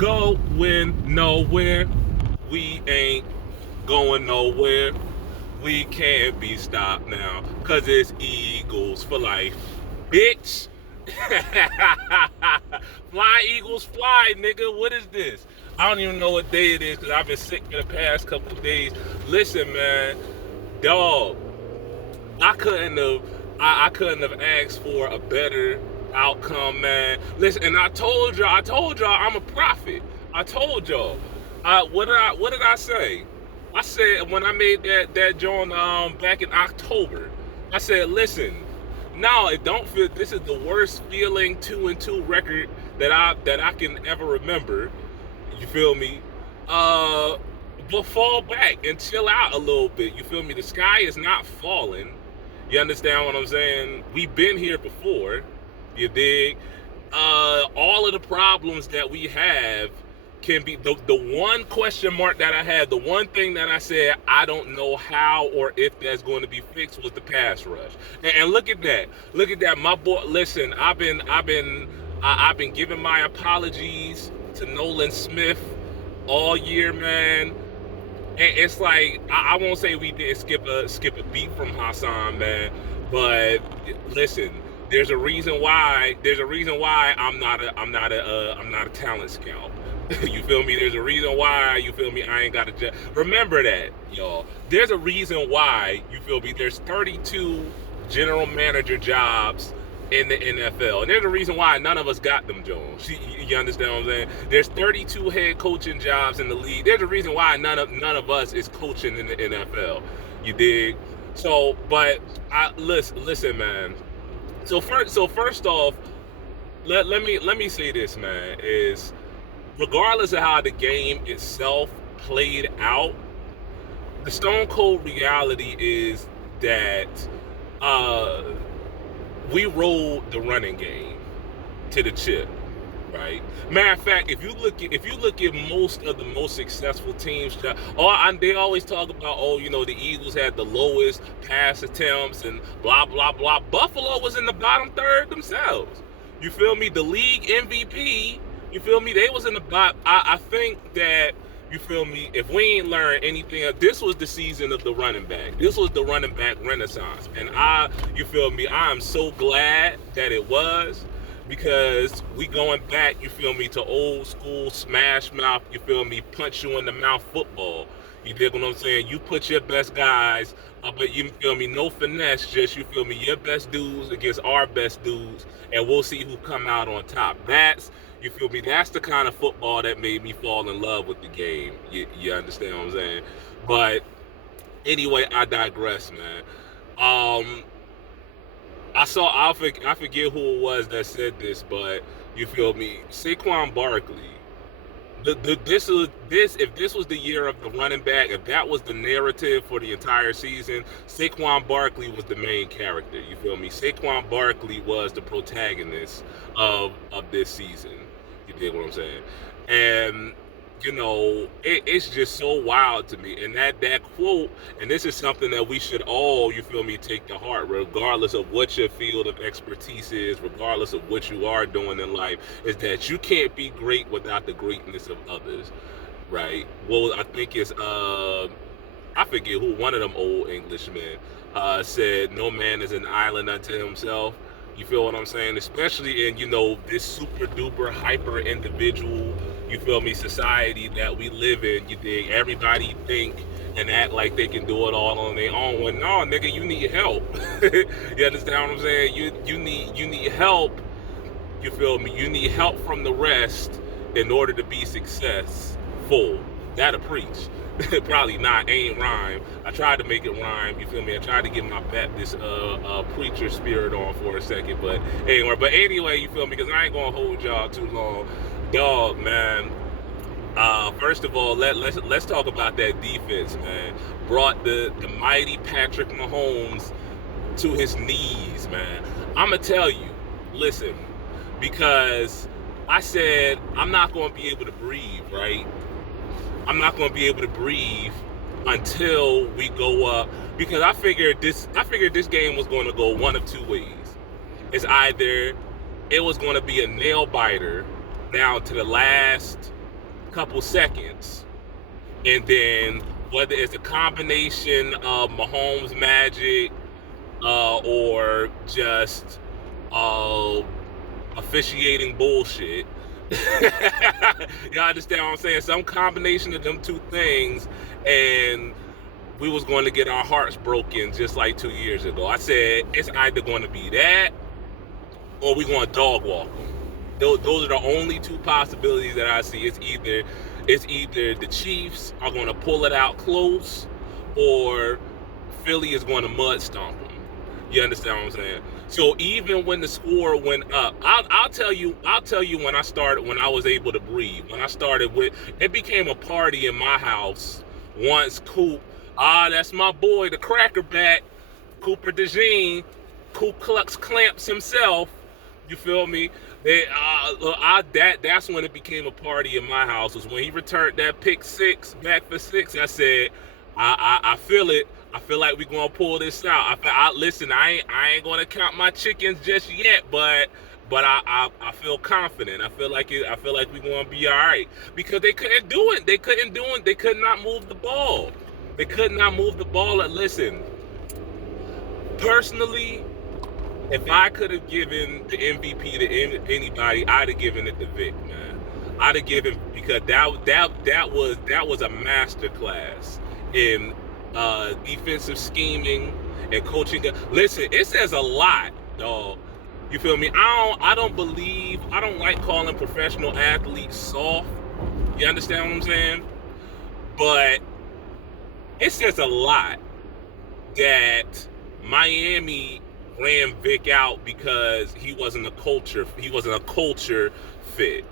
going nowhere. We ain't going nowhere. We can't be stopped now, cause it's Eagles for life, bitch. Fly Eagles fly, nigga. What is this? I don't even know what day it is because I've been sick for the past couple of days. Listen, man, dog. I couldn't have I couldn't have asked for a better outcome, man. Listen, and I told y'all I'm a prophet. I told y'all. What did I say? I said when I made that joint back in October. I said, listen, no, it don't feel. This is the worst feeling 2-2 record that I can ever remember. You feel me? Uh, but fall back and chill out a little bit. You feel me? The sky is not falling. You understand what I'm saying? We've been here before. You dig? All of the problems that we have can be the one question mark that I had, the one thing that I said I don't know how or if that's going to be fixed was the pass rush. And look at that. Look at that. My boy, listen, I've been giving my apologies to Nolan Smith all year, man. And it's like I won't say we did skip a beat from Hassan, man, but listen, there's a reason why I'm not a talent scout. You feel me? There's a reason why, you feel me, I ain't got to remember that, y'all. There's a reason why, you feel me, there's 32 general manager jobs in the NFL. And there's a reason why none of us got them, Jones. You understand what I'm saying? There's 32 head coaching jobs in the league. There's a reason why none of us is coaching in the NFL. You dig? So, but listen, man. So first off, let me say this, man, is regardless of how the game itself played out, the stone cold reality is that we rolled the running game to the chip, right? Matter of fact, if you look at most of the most successful teams, they always talk about, the Eagles had the lowest pass attempts and blah blah blah. Buffalo was in the bottom third themselves. You feel me? The league MVP. You feel me? They was in the bottom. I think that, you feel me, if we ain't learned anything, this was the season of the running back. This was the running back renaissance. And you feel me, I am so glad that it was, because we going back, you feel me, to old school smash mouth, you feel me, punch you in the mouth football. You dig what I'm saying? You put your best guys, but you feel me, no finesse, just, you feel me, your best dudes against our best dudes, and we'll see who come out on top. You feel me? That's the kind of football that made me fall in love with the game. You understand what I'm saying? But anyway, I digress, man. I forget who it was that said this, but you feel me? Saquon Barkley. If this was the year of the running back, if that was the narrative for the entire season, Saquon Barkley was the main character. You feel me? Saquon Barkley was the protagonist of this season. You dig what I'm saying? And it's just so wild to me. And that quote, and this is something that we should all, you feel me, take to heart, regardless of what your field of expertise is, regardless of what you are doing in life, is that you can't be great without the greatness of others, right? Well, I think it's I forget who, one of them old Englishmen said, no man is an island unto himself. You feel what I'm saying? Especially in, this super duper hyper individual, you feel me, society that we live in. You dig? Everybody think and act like they can do it all on their own. When, no, nigga, you need help. You understand what I'm saying? You need help. You feel me? You need help from the rest in order to be successful. That'll preach. Probably not, ain't rhyme. I tried to make it rhyme, you feel me? I tried to get my Baptist preacher spirit on for a second, but anyway, you feel me? Because I ain't gonna hold y'all too long. Dog, man. First of all, let's talk about that defense, man. Brought the mighty Patrick Mahomes to his knees, man. I'ma tell you, listen, because I said I'm not gonna be able to breathe, right? I'm not going to be able to breathe until we go up, because I figured this game was going to go one of two ways. It's either it was going to be a nail biter down to the last couple seconds. And then whether it's a combination of Mahomes magic or just uh, officiating bullshit. Y'all understand what I'm saying? Some combination of them two things, and we was going to get our hearts broken just like 2 years ago. I said it's either going to be that or we going to dog walk them. Those are the only two possibilities that I see. It's either the Chiefs are going to pull it out close, or Philly is going to mud stomp them. You understand what I'm saying? So even when the score went up, I'll tell you when I was able to breathe. When I started it became a party in my house once that's my boy, the crackerback, Cooper DeJean, Ku Klux Clamps himself. You feel me? That's when it became a party in my house. Was when he returned that pick six, back for six. I said, I feel it. I feel like we're gonna pull this out. Listen, I ain't gonna count my chickens just yet, but I feel confident. I feel like we're gonna be all right, because they couldn't do it. They could not move the ball. They could not move the ball. And listen, personally, if I could have given the MVP to anybody, I'd have given it to Vic, man. I'd have given, because that was a masterclass in defensive scheming and coaching. Listen, it says a lot, dog. You feel me? I don't like calling professional athletes soft. You understand what I'm saying? But it says a lot that Miami ran Vic out because he wasn't a culture fit.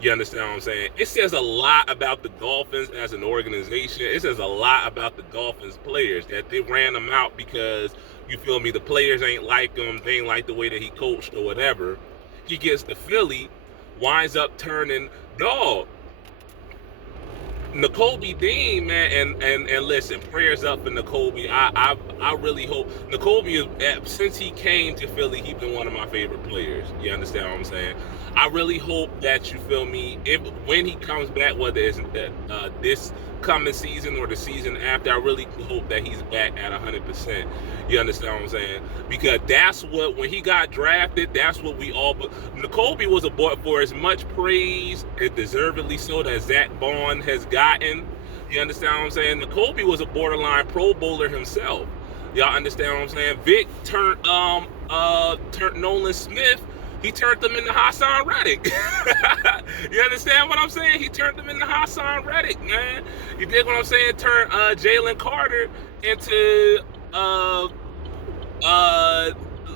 You understand what I'm saying? It says a lot about the Dolphins as an organization. It says a lot about the Dolphins players that they ran them out because, you feel me, the players ain't like him. They ain't like the way that he coached or whatever. He gets to Philly, winds up turning dog. Nakobe Dean, man, and listen, prayers up for Nakobe. I really hope Nakobe is, since he came to Philly, he's been one of my favorite players. You understand what I'm saying? I really hope that, you feel me, when he comes back, whether it's this coming season or the season after, I really hope that he's back at 100%. You understand what I'm saying? Because that's what, when he got drafted, that's what we all. But Nakobe was a boy, for as much praise, and deservedly so, that Zach Bond has gotten. You understand what I'm saying? Nakobe was a borderline Pro Bowler himself. Y'all understand what I'm saying? Vic turned Nolan Smith. He turned them into Hassan Reddick. You understand what I'm saying? He turned them into Hassan Reddick, man. You dig what I'm saying? Turned Jalen Carter into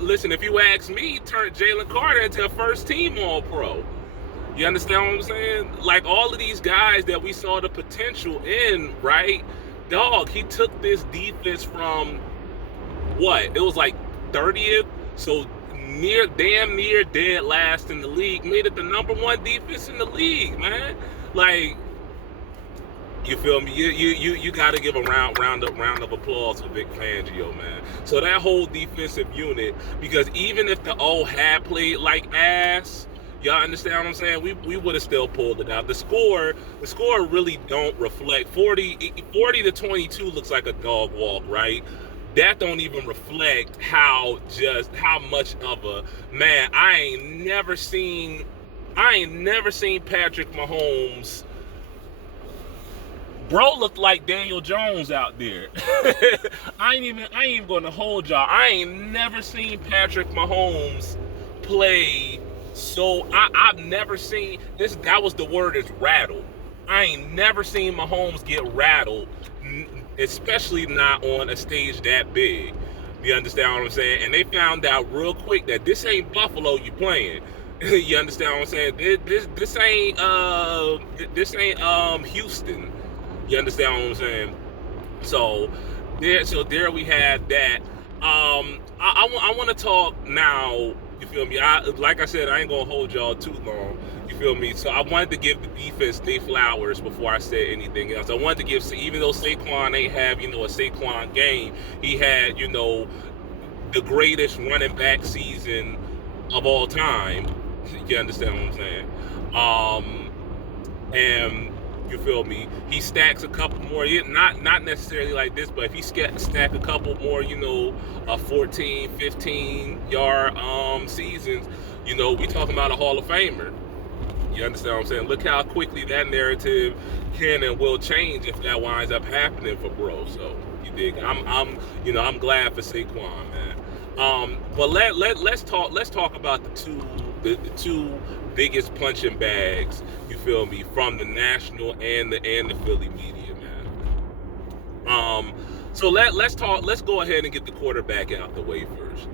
listen, if you ask me, he turned Jalen Carter into a first-team All-Pro. You understand what I'm saying? Like, all of these guys that we saw the potential in, right? Dog, he took this defense from what? It was like 30th, so damn near dead last in the league, made it the #1 defense in the league, man. Like, you feel me? You got to give a round of applause for Vic Fangio, man. So that whole defensive unit, because even if the O had played like ass, y'all understand what I'm saying? We would have still pulled it out. The score really don't reflect 40 to 22 looks like a dog walk, right? That don't even reflect how much of a man. I ain't never seen Patrick Mahomes. Bro looked like Daniel Jones out there. I ain't even gonna hold y'all. I ain't never seen Patrick Mahomes play so. I've never seen this. That was the word, is rattled. I ain't never seen Mahomes get rattled, especially not on a stage that big. You understand what I'm saying? And they found out real quick that this ain't Buffalo you playing. You understand what I'm saying? This ain't Houston. You understand what I'm saying? So there we had that. I want to talk now. You feel me? Like I said, I ain't gonna hold y'all too long. You feel me? So I wanted to give the defense their flowers before I said anything else. I wanted to give, even though Saquon ain't have, a Saquon game, he had, the greatest running back season of all time. You understand what I'm saying? And You feel me? He stacks a couple more, not necessarily like this, but if he stack a couple more, 14, 15-yard seasons, we talking about a Hall of Famer. You understand what I'm saying? Look how quickly that narrative can and will change if that winds up happening for bro. So you dig? I'm glad for Saquon, man. But let's talk about the two biggest punching bags. You feel me? From the national and the Philly media, man. So let's talk. Let's go ahead and get the quarterback out the way first.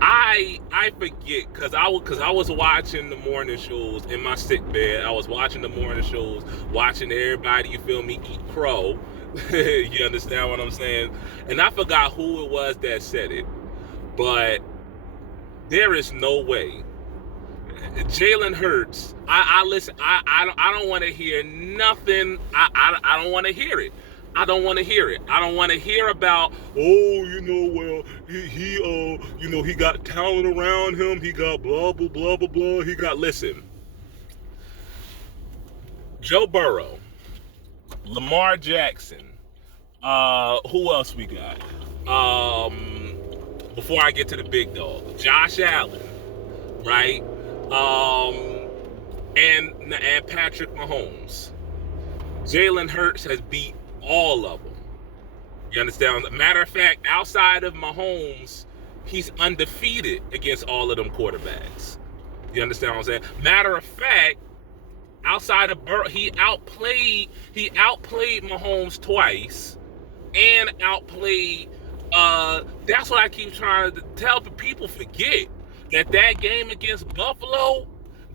I forget because I was watching the morning shows in my sick bed. I was watching the morning shows, watching everybody, you feel me, eat crow. You understand what I'm saying? And I forgot who it was that said it, but there is no way Jalen Hurts. I listen. I don't want to hear nothing. I don't want to hear it. I don't want to hear it. I don't want to hear about, well, he got talent around him. He got blah, blah, blah, blah, blah. Listen, Joe Burrow, Lamar Jackson, who else we got? Before I get to the big dog, Josh Allen, right? And Patrick Mahomes. Jalen Hurts has beat all of them. You understand? Matter of fact, outside of Mahomes, he's undefeated against all of them quarterbacks. You understand what I'm saying? Matter of fact, outside of Burrow, he outplayed Mahomes twice and outplayed. That's what I keep trying to tell people. Forget that game against Buffalo.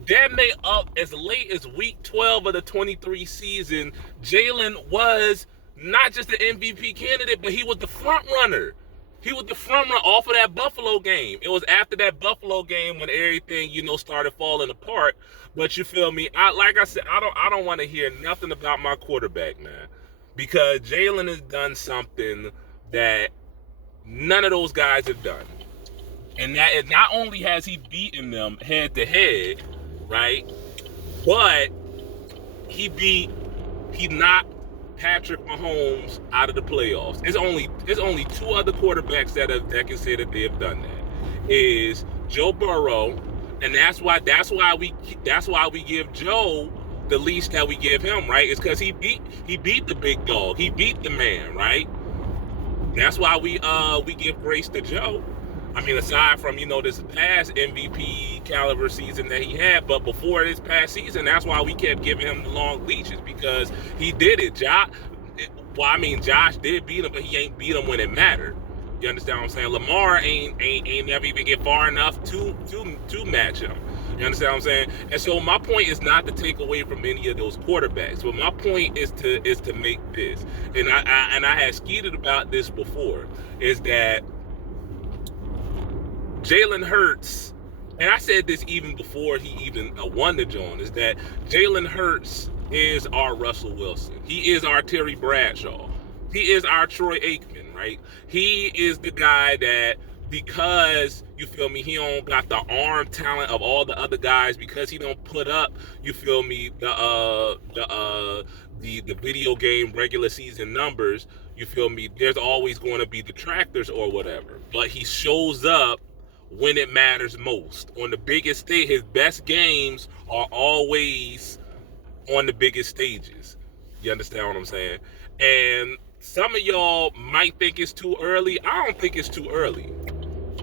That made up as late as week 12 of the 23 season. Jalen was not just the MVP candidate, but he was the front runner. He was the front runner off of that Buffalo game. It was after that Buffalo game when everything, started falling apart. But you feel me? Like I said, I don't want to hear nothing about my quarterback, man, because Jalen has done something that none of those guys have done, and that is not only has he beaten them head to head, right, but he knocked Patrick Mahomes out of the playoffs. It's only two other quarterbacks that can say that they have done that. Is Joe Burrow, and that's why we give Joe the least that we give him, right? It's because he beat the big dog. He beat the man, right? That's why we give grace to Joe. I mean, aside from, this past MVP caliber season that he had, but before this past season, that's why we kept giving him the long leashes, because he did it. Josh did beat him, but he ain't beat him when it mattered. You understand what I'm saying? Lamar ain't never even get far enough to match him. You understand what I'm saying? And so my point is not to take away from any of those quarterbacks, but my point is to make this. And I had skeeted about this before, is that Jalen Hurts, and I said this even before he even won the joint, is that Jalen Hurts is our Russell Wilson. He is our Terry Bradshaw. He is our Troy Aikman, right? He is the guy that, because, you feel me, he don't got the arm talent of all the other guys, because he don't put up, you feel me, the video game regular season numbers, you feel me, there's always going to be detractors or whatever. But he shows up when it matters most. On the biggest stage, his best games are always on the biggest stages. You understand what I'm saying? And some of y'all might think it's too early. I don't think it's too early.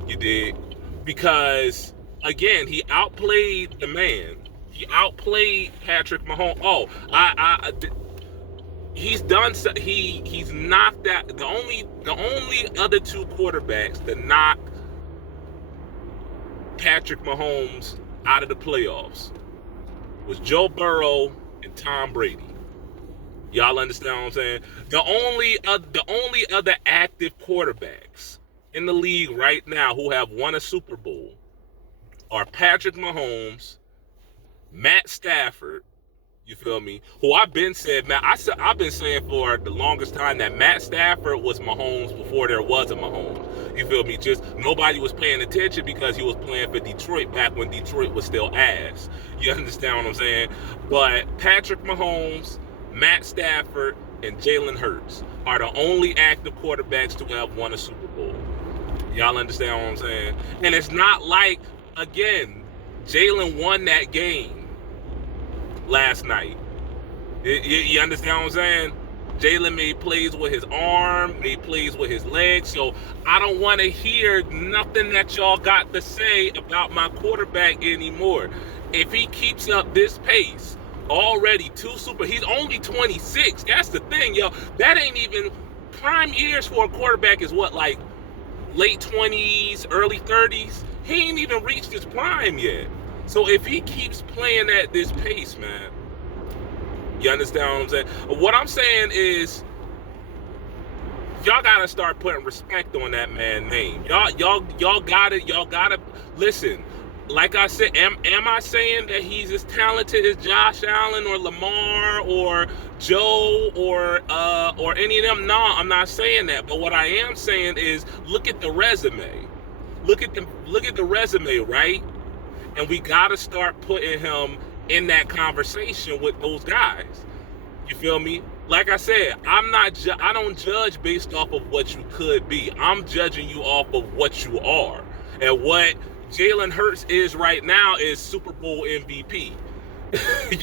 You did? Because, again, he outplayed the man. He outplayed Patrick Mahomes. He's done. He's knocked out the only other two quarterbacks that knocked Patrick Mahomes out of the playoffs was Joe Burrow and Tom Brady. Y'all understand what I'm saying? The only other active quarterbacks in the league right now who have won a Super Bowl are Patrick Mahomes, Matt Stafford, You feel me? Who I've been saying, man, I've been saying for the longest time that Matt Stafford was Mahomes before there was a Mahomes. You feel me? Just nobody was paying attention because he was playing for Detroit back when Detroit was still ass. You understand what I'm saying? But Patrick Mahomes, Matt Stafford, and Jalen Hurts are the only active quarterbacks to have won a Super Bowl. Y'all understand what I'm saying? And it's not like, again, Jalen won that game last night. You understand what I'm saying? Jalen made plays with his arm, made plays with his legs. So I don't want to hear nothing that y'all got to say about my quarterback anymore. If he keeps up this pace, already he's only 26. That's the thing, yo. That ain't even prime years for a quarterback is what, like late 20s, early 30s? He ain't even reached his prime yet. So if he keeps playing at this pace, man, you understand what I'm saying? What I'm saying is, y'all gotta start putting respect on that man's name. Y'all gotta listen. Like I said, am I saying that he's as talented as Josh Allen or Lamar or Joe or any of them? No, I'm not saying that. But what I am saying is, look at the resume. Look at the resume, right? And we gotta start putting him in that conversation with those guys. You feel me? Like I said, I don't judge based off of what you could be. I'm judging you off of what you are. And what Jalen Hurts is right now is Super Bowl MVP.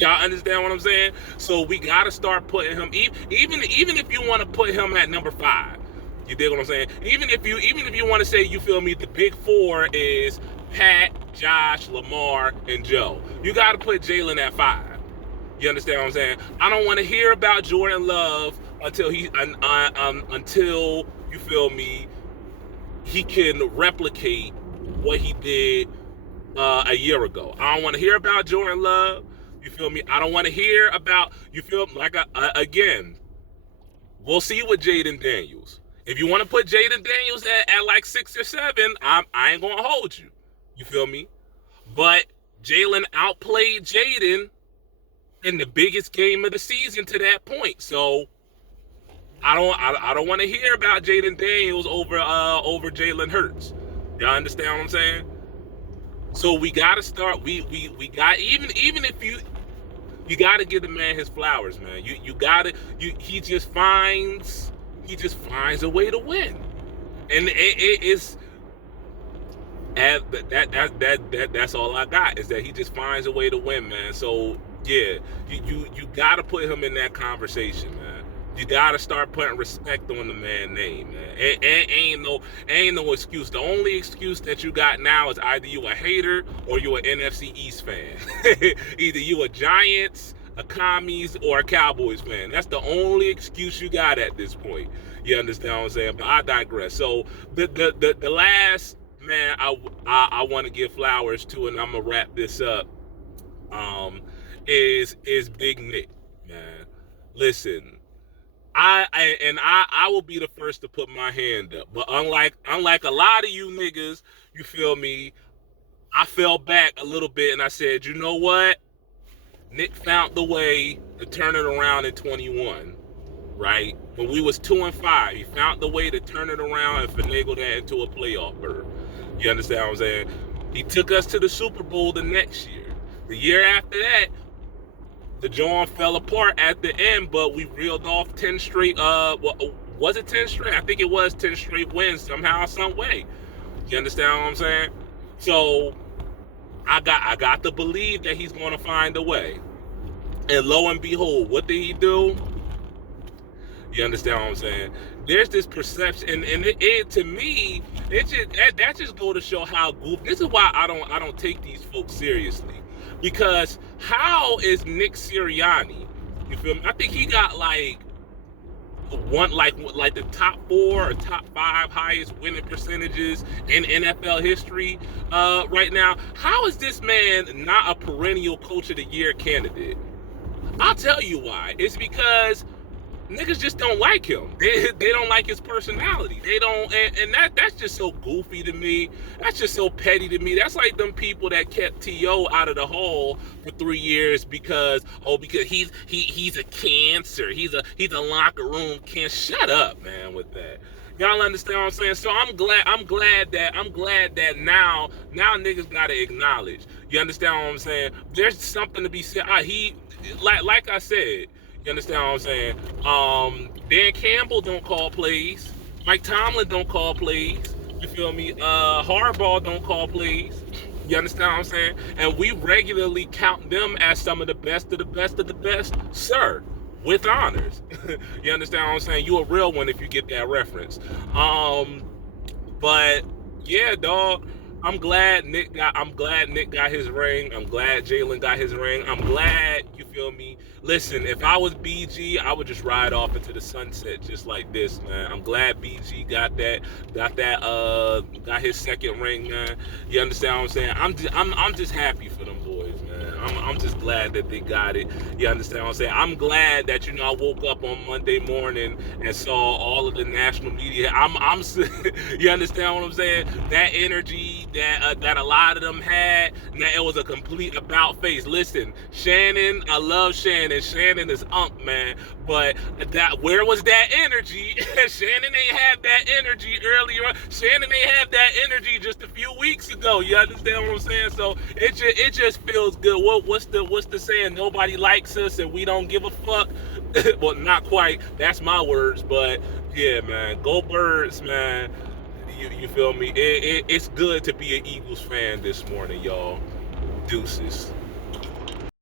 Y'all understand what I'm saying? So we gotta start putting him, even if you want to put him at number 5. You dig what I'm saying? Even if you want to say, you feel me, the big 4 is Pat, Josh, Lamar, and Joe. You got to put Jalen at 5. You understand what I'm saying? I don't want to hear about Jordan Love until you feel me, he can replicate what he did a year ago. I don't want to hear about Jordan Love. You feel me? I don't want to hear about, you feel like, again, we'll see with Jaden Daniels. If you want to put Jaden Daniels at like 6 or 7, I ain't going to hold you. You feel me? But Jalen outplayed Jaden in the biggest game of the season to that point. So I don't want to hear about Jaden Daniels over Jalen Hurts. Y'all understand what I'm saying? So we gotta start. We got, even if you gotta give the man his flowers, man. He just finds a way to win, and it's. And that's all I got, is that he just finds a way to win, man. So yeah, you gotta put him in that conversation, man. You gotta start putting respect on the man's name, man. Ain't no excuse. The only excuse that you got now is either you a hater or you an NFC East fan. Either you a Giants, a Commies, or a Cowboys fan. That's the only excuse you got at this point. You understand what I'm saying? But I digress. So the last man I want to give flowers to, and I'm gonna wrap this up, is Big Nick, man. Listen, I will be the first to put my hand up, but unlike a lot of you niggas, you feel me, I fell back a little bit and I said, you know what, Nick found the way to turn it around in 21, right? When we was 2-5, he found the way to turn it around and finagle that into a playoff berth. You understand what I'm saying? He took us to the Super Bowl the next year. The year after that, the joint fell apart at the end, but we reeled off 10 straight, was it 10 straight? I think it was 10 straight wins somehow, some way. You understand what I'm saying? So I got to believe that he's going to find a way. And lo and behold, what did he do? You understand what I'm saying? There's this perception, and it to me, that just go to show how goofy. This is why I don't take these folks seriously. Because how is Nick Sirianni? You feel me? I think he got like the top 4 or top 5 highest winning percentages in NFL history right now. How is this man not a perennial Coach of the Year candidate? I'll tell you why. It's because niggas just don't like him. They don't like his personality. They don't, and that's just so goofy to me. That's just so petty to me. That's like them people that kept T.O. out of the hall for 3 years because he's a cancer. He's a locker room cancer. Shut up, man, with that. Y'all understand what I'm saying? So I'm glad that now niggas gotta acknowledge. You understand what I'm saying? There's something to be said. Like I said, you understand what I'm saying? Dan Campbell don't call plays. Mike Tomlin don't call plays. You feel me? Harbaugh don't call plays. You understand what I'm saying? And we regularly count them as some of the best of the best of the best, sir. With honors. You understand what I'm saying? You a real one if you get that reference. But yeah, dog. I'm glad Nick got his ring. I'm glad Jalen got his ring. I'm glad, you feel me? Listen, if I was BG, I would just ride off into the sunset just like this, man. I'm glad BG got his second ring, man. You understand what I'm saying? I'm just happy for them boys, man. I'm just glad that they got it. You understand what I'm saying? I'm glad that, you know, I woke up on Monday morning and saw all of the national media. You understand what I'm saying? That energy that a lot of them had, that it was a complete about face. Listen, Shannon, I love Shannon. Shannon is man. But where was that energy? Shannon ain't had that energy earlier. Shannon ain't had that energy just a few weeks ago. You understand what I'm saying? So it just feels good. What's the saying? Nobody likes us and we don't give a fuck. Well, not quite. That's my words, but yeah, man. Go Birds, man. You feel me? It's good to be an Eagles fan this morning, y'all. Deuces.